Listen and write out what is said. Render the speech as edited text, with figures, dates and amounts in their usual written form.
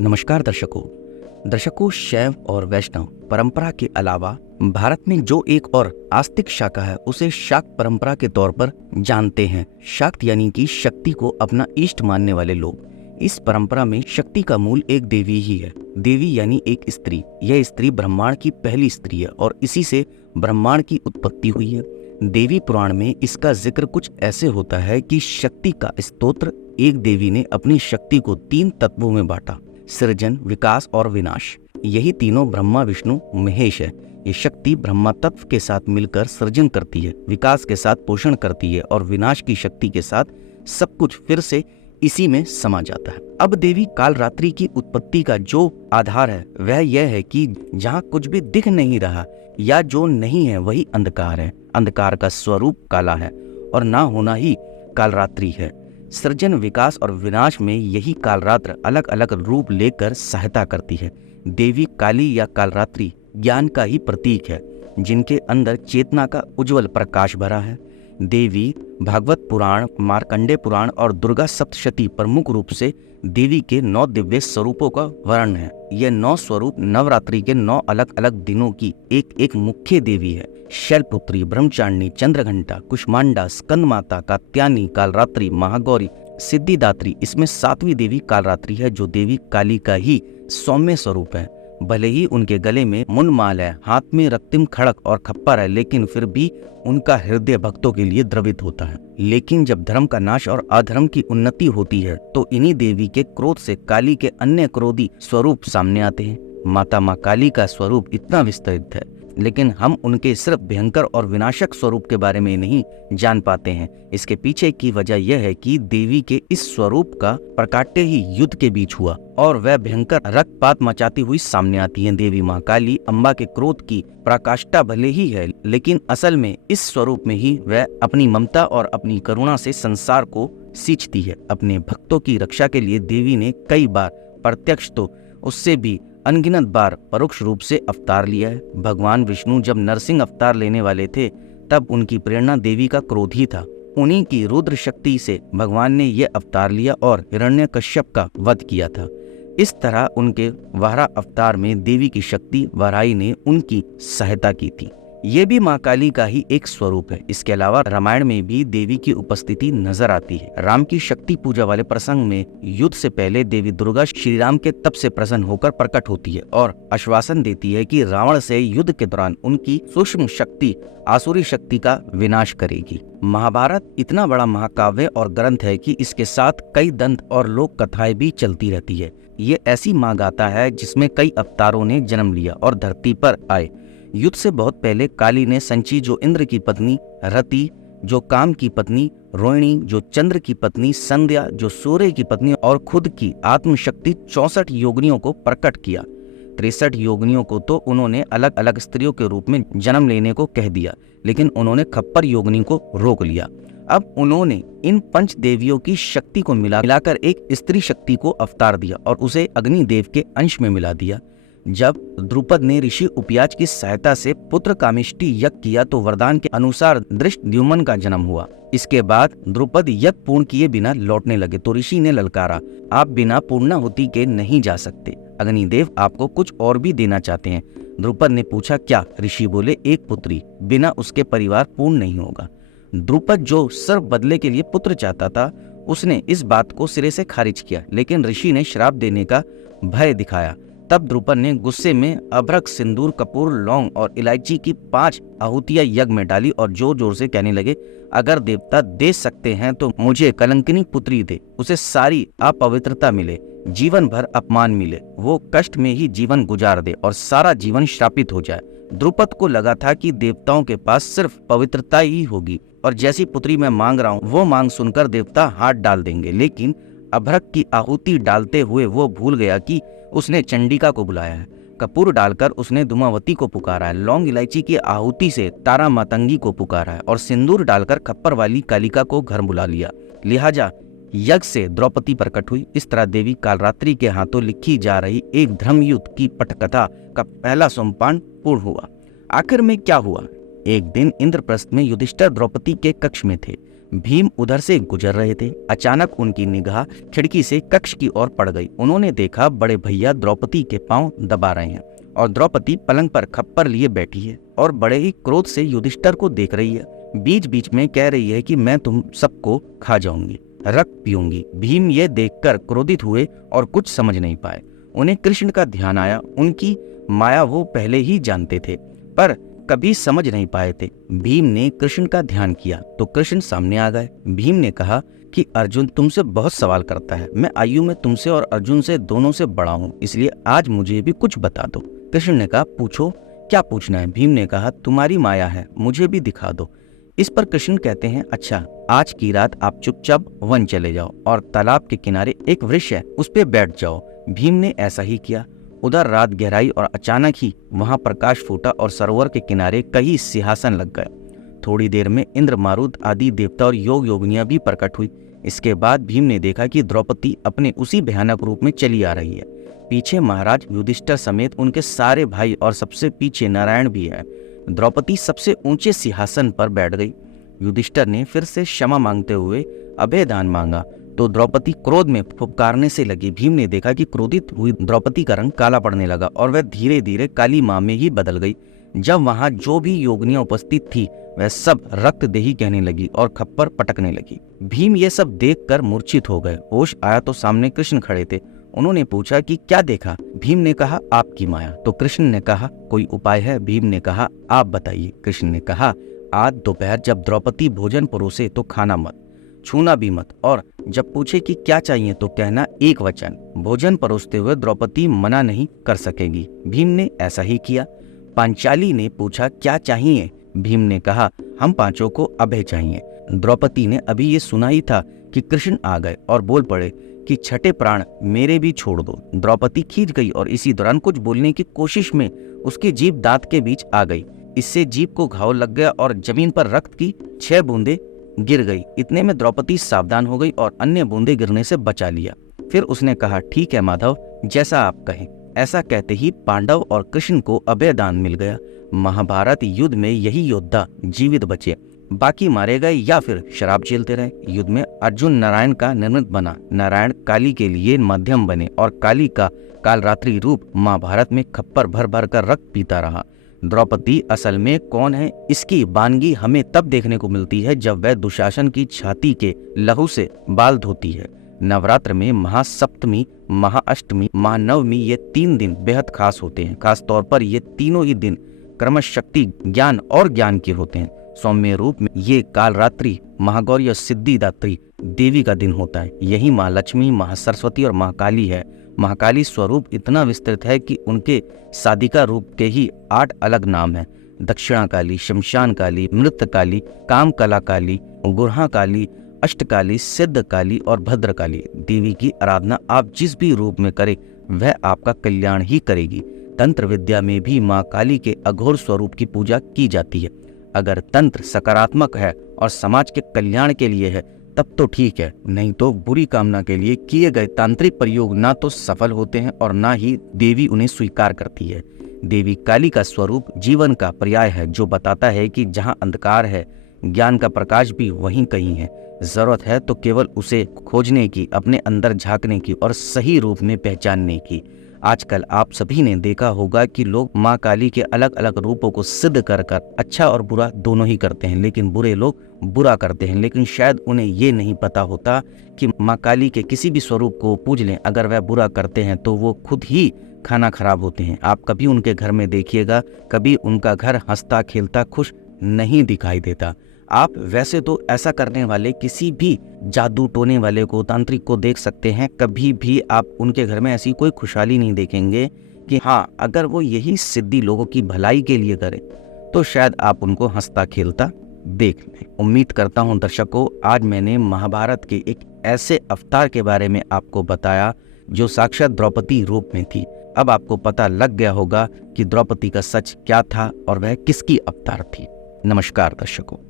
नमस्कार दर्शकों, शैव और वैष्णव परंपरा के अलावा भारत में जो एक और आस्तिक शाखा है उसे शाक्त परंपरा के तौर पर जानते हैं। शाक्त यानी कि शक्ति को अपना इष्ट मानने वाले लोग। इस परंपरा में शक्ति का मूल एक देवी ही है। देवी यानी एक स्त्री। यह स्त्री ब्रह्मांड की पहली स्त्री है और इसी से ब्रह्मांड की उत्पत्ति हुई है। देवी पुराण में इसका जिक्र कुछ ऐसे होता है कि शक्ति का स्तोत्र एक देवी ने अपनी शक्ति को 3 तत्वों में बांटा: सृजन, विकास और विनाश। यही तीनों ब्रह्मा, विष्णु, महेश है। ये शक्ति ब्रह्मा तत्व के साथ मिलकर सृजन करती है, विकास के साथ पोषण करती है और विनाश की शक्ति के साथ सब कुछ फिर से इसी में समा जाता है। अब देवी कालरात्रि की उत्पत्ति का जो आधार है वह यह है कि जहाँ कुछ भी दिख नहीं रहा या जो नहीं है वही अंधकार है। अंधकार का स्वरूप काला है और ना होना ही कालरात्रि है। सृजन, विकास और विनाश में यही कालरात्र अलग अलग रूप लेकर सहायता करती है। देवी काली या कालरात्रि ज्ञान का ही प्रतीक है, जिनके अंदर चेतना का उज्जवल प्रकाश भरा है। देवी भागवत पुराण, मार्कंडे पुराण और दुर्गा सप्तशती प्रमुख रूप से देवी के 9 दिव्य स्वरूपों का वर्णन है। ये 9 स्वरूप नवरात्रि के 9 अलग अलग दिनों की एक एक मुख्य देवी है। शैलपुत्री, ब्रह्मचारिणी, चंद्रघंटा, कुष्मांडा, स्कंदमाता, कात्यायनी, कालरात्रि, महागौरी, सिद्धिदात्री। इसमें 7वीं देवी कालरात्रि है, जो देवी काली का ही सौम्य स्वरूप है। भले ही उनके गले में मुंडमाल है, हाथ में रक्तिम खड़क और खप्पर है, लेकिन फिर भी उनका हृदय भक्तों के लिए द्रवित होता है। लेकिन जब धर्म का नाश और अधर्म की उन्नति होती है तो इन्हीं देवी के क्रोध से काली के अन्य क्रोधी स्वरूप सामने आते हैं। माता माँ काली का स्वरूप इतना विस्तृत है, लेकिन हम उनके सिर्फ भयंकर और विनाशक स्वरूप के बारे में नहीं जान पाते हैं। इसके पीछे की वजह यह है कि देवी के इस स्वरूप का प्रकाट्य ही युद्ध के बीच हुआ और वह भयंकर रक्तपात मचाती हुई सामने आती है। देवी माँ काली अम्बा के क्रोध की पराकाष्ठा भले ही है, लेकिन असल में इस स्वरूप में ही वह अपनी ममता और अपनी करुणा से संसार को सींचती है। अपने भक्तों की रक्षा के लिए देवी ने कई बार प्रत्यक्ष तो उससे भी अनगिनत बार परोक्ष रूप से अवतार लिया है। भगवान विष्णु जब नरसिंह अवतार लेने वाले थे तब उनकी प्रेरणा देवी का क्रोध ही था। उन्हीं की रुद्र शक्ति से भगवान ने यह अवतार लिया और हिरण्यकश्यप का वध किया था। इस तरह उनके वारा अवतार में देवी की शक्ति वाराही ने उनकी सहायता की थी। ये भी माँ काली का ही एक स्वरूप है। इसके अलावा रामायण में भी देवी की उपस्थिति नजर आती है। राम की शक्ति पूजा वाले प्रसंग में युद्ध से पहले देवी दुर्गा श्री राम के तप से प्रसन्न होकर प्रकट होती है और आश्वासन देती है कि रावण से युद्ध के दौरान उनकी सूक्ष्म शक्ति आसुरी शक्ति का विनाश करेगी। महाभारत इतना बड़ा महाकाव्य और ग्रंथ है कि इसके साथ कई दंत और लोक कथाएं भी चलती रहती है। ये ऐसी माँ गाथा है जिसमें कई अवतारों ने जन्म लिया और धरती पर आए। युद्ध से बहुत पहले काली ने संची, जो इंद्र की पत्नी, रति जो काम की पत्नी, रोहिणी जो चंद्र की पत्नी, संध्या जो सूर्य की पत्नी और खुद की आत्मशक्ति 64 योगिनियों को प्रकट किया। 63 योगिनियों को तो उन्होंने अलग अलग स्त्रियों के रूप में जन्म लेने को कह दिया, लेकिन उन्होंने खप्पर योगिनी को रोक लिया। अब उन्होंने इन 5 देवियों की शक्ति को मिलाकर एक स्त्री शक्ति को अवतार दिया और उसे अग्निदेव के अंश में मिला दिया। जब द्रुपद ने ऋषि उपयाज की सहायता से पुत्र कामिष्टि यज्ञ किया तो वरदान के अनुसार धृष्टद्युम्न का जन्म हुआ। इसके बाद द्रुपद यज्ञ पूर्ण किए बिना लौटने लगे तो ऋषि ने ललकारा, आप बिना पूर्णाहुति के नहीं जा सकते। अग्निदेव आपको कुछ और भी देना चाहते हैं। द्रुपद ने पूछा, क्या? ऋषि बोले, एक पुत्री, बिना उसके परिवार पूर्ण नहीं होगा। द्रुपद जो सर्व बदले के लिए पुत्र चाहता था, उसने इस बात को सिरे से खारिज किया, लेकिन ऋषि ने श्राप देने का भय दिखाया। तब द्रुपद ने गुस्से में अभ्रक, सिंदूर, कपूर, लौंग और इलायची की 5 आहुतियां यज्ञ में डाली और जोर जोर से कहने लगे, अगर देवता दे सकते हैं तो मुझे कलंकिनी पुत्री दे, उसे सारी अपवित्रता मिले, जीवन भर अपमान मिले, वो कष्ट में ही जीवन गुजार दे और सारा जीवन श्रापित हो जाए। द्रुपद को लगा था कि देवताओं के पास सिर्फ पवित्रता ही होगी और जैसी पुत्री मैं मांग रहा हूँ वो मांग सुनकर देवता हाथ डाल देंगे, लेकिन अभ्रक की आहुति डालते हुए वो भूल गया कि उसने चंडिका को बुलाया है। कपूर डालकर उसने धूमावती को पुकारा है, लौंग इलायची की आहुति से तारा मातंगी को पुकारा है और सिंदूर डालकर खप्पर वाली कालिका को घर बुला लिया। लिहाजा यज्ञ से द्रौपदी प्रकट हुई। इस तरह देवी कालरात्रि के हाथों लिखी जा रही एक धर्मयुद्ध की पटकथा का पहला सोमपान पूर्ण हुआ। आखिर में क्या हुआ? एक दिन इंद्रप्रस्थ में युधिष्ठिर द्रौपदी के कक्ष में थे। भीम उधर से गुजर रहे थे। अचानक उनकी निगाह खिड़की से कक्ष की ओर पड़ गई। उन्होंने देखा बड़े भैया द्रौपदी के पांव दबा रहे हैं और द्रौपदी पलंग पर खप्पर लिए बैठी है और बड़े ही क्रोध से युधिष्ठिर को देख रही है। बीच बीच में कह रही है कि मैं तुम सबको खा जाऊंगी, रक्त पीऊंगी। भीम ये देखकर क्रोधित हुए और कुछ समझ नहीं पाए। उन्हें कृष्ण का ध्यान आया। उनकी माया वो पहले ही जानते थे पर कभी समझ नहीं पाए थे। भीम ने कृष्ण का ध्यान किया तो कृष्ण सामने आ गए। भीम ने कहा कि अर्जुन तुमसे बहुत सवाल करता है। मैं आयु में तुमसे और अर्जुन से दोनों से बड़ा हूँ, इसलिए आज मुझे भी कुछ बता दो। कृष्ण ने कहा पूछो, क्या पूछना है? भीम ने कहा तुम्हारी माया है, मुझे भी दिखा दो। इस पर कृष्ण कहते हैं अच्छा, आज की रात आप चुपचाप वन चले जाओ और तालाब के किनारे एक वृक्ष है, उस पे बैठ जाओ। भीम ने ऐसा ही किया। उधर रात गहराई और अचानक ही वहां प्रकाश फूटा और सरोवर के किनारे कई सिंहासन लग गए। थोड़ी देर में इंद्र, मारुत आदि देवता और योग योगिनियां भी प्रकट हुई। इसके बाद भीम ने देखा कि द्रौपदी अपने उसी भयानक रूप में चली आ रही है। पीछे महाराज युधिष्ठिर समेत उनके सारे भाई और सबसे पीछे नारायण भी है। द्रौपदी सबसे ऊंचे सिंहासन पर बैठ गई। युधिष्ठिर ने फिर से क्षमा मांगते हुए अभय दान मांगा तो द्रौपदी क्रोध में फुफकारने से लगी। भीम ने देखा कि क्रोधित हुई द्रौपदी का रंग काला पड़ने लगा और वह धीरे धीरे काली मां में ही बदल गई। जब वहां जो भी योगिनियां उपस्थित थी वह सब रक्त देही कहने लगी और खप्पर पटकने लगी। भीम ये सब देखकर मूर्छित हो गए। होश आया तो सामने कृष्ण खड़े थे। उन्होंने पूछा कि क्या देखा? भीम ने कहा आपकी माया। तो कृष्ण ने कहा कोई उपाय है? भीम ने कहा आप बताइए। कृष्ण ने कहा आज दोपहर जब द्रौपदी भोजन परोसे तो खाना मत, छूना भी मत, और जब पूछे कि क्या चाहिए तो कहना एक वचन। भोजन परोसते हुए द्रौपदी मना नहीं कर सकेगी। भीम ने ऐसा ही किया। पांचाली ने पूछा क्या चाहिए? भीम ने कहा हम पांचों को अभय चाहिए। द्रौपदी ने अभी ये सुना ही था कि कृष्ण आ गए और बोल पड़े कि छठे प्राण मेरे भी छोड़ दो। द्रौपदी खींच गई और इसी दौरान कुछ बोलने की कोशिश में उसकी जीभ दांत के बीच आ गई। इससे जीभ को घाव लग गया और जमीन पर रक्त की 6 बूंदें गिर गई। इतने में द्रौपदी सावधान हो गई और अन्य बूंदे गिरने से बचा लिया। फिर उसने कहा ठीक है माधव, जैसा आप कहें। ऐसा कहते ही पांडव और कृष्ण को अभय दान मिल गया। महाभारत युद्ध में यही योद्धा जीवित बचे, बाकी मारे गए या फिर शराब झेलते रहे। युद्ध में अर्जुन नारायण का निर्मित बना, नारायण काली के लिए माध्यम बने और काली का कालरात्रि रूप महाभारत में खप्पर भर भर कर रक्त पीता रहा। द्रौपदी असल में कौन है इसकी वानगी हमें तब देखने को मिलती है जब वह दुशासन की छाती के लहू से बाल धोती है। नवरात्र में महासप्तमी, महाअष्टमी, महानवमी ये 3 दिन बेहद खास होते हैं। खास तौर पर ये तीनों ही दिन क्रमश शक्ति, ज्ञान और ज्ञान के होते हैं। सौम्य रूप में ये कालरात्रि महागौरी और सिद्धिदात्री देवी का दिन होता है। यही माँ लक्ष्मी, महासरस्वती और महाकाली है। महाकाली स्वरूप इतना विस्तृत है कि उनके साधिका रूप के ही 8 अलग नाम हैं। दक्षिणा काली, शमशान काली, मृत काली, काम कला काली, गुरहा काली, अष्टकाली, सिद्ध काली और भद्र काली। देवी की आराधना आप जिस भी रूप में करें वह आपका कल्याण ही करेगी। तंत्र विद्या में भी माँ काली के अघोर स्वरूप की पूजा की जाती है। अगर तंत्र सकारात्मक है और समाज के कल्याण के लिए है तब तो ठीक है, नहीं तो बुरी कामना के लिए किए गए तांत्रिक प्रयोग ना तो सफल होते हैं और ना ही देवी उन्हें स्वीकार करती है। देवी काली का स्वरूप जीवन का पर्याय है जो बताता है कि जहाँ अंधकार है ज्ञान का प्रकाश भी वहीं कहीं है। जरूरत है तो केवल उसे खोजने की, अपने अंदर झांकने की और सही रूप में पहचानने की। आजकल आप सभी ने देखा होगा कि लोग माँ काली के अलग अलग रूपों को सिद्ध कर कर अच्छा और बुरा दोनों ही करते हैं, लेकिन बुरे लोग बुरा करते हैं। लेकिन शायद उन्हें ये नहीं पता होता कि माँ काली के किसी भी स्वरूप को पूज लें, अगर वह बुरा करते हैं तो वो खुद ही खाना खराब होते हैं। आप कभी उनके घर में देखिएगा, कभी उनका घर हंसता खेलता खुश नहीं दिखाई देता। आप वैसे तो ऐसा करने वाले किसी भी जादू टोने वाले को, तांत्रिक को देख सकते हैं, कभी भी आप उनके घर में ऐसी कोई खुशहाली नहीं देखेंगे कि हाँ, अगर वो यही सिद्धि लोगों की भलाई के लिए करे तो शायद आप उनको हंसता खेलता देख लें। उम्मीद करता हूँ दर्शकों, आज मैंने महाभारत के एक ऐसे अवतार के बारे में आपको बताया जो साक्षात द्रौपदी रूप में थी। अब आपको पता लग गया होगा कि द्रौपदी का सच क्या था और वह किसकी अवतार थी। नमस्कार दर्शकों।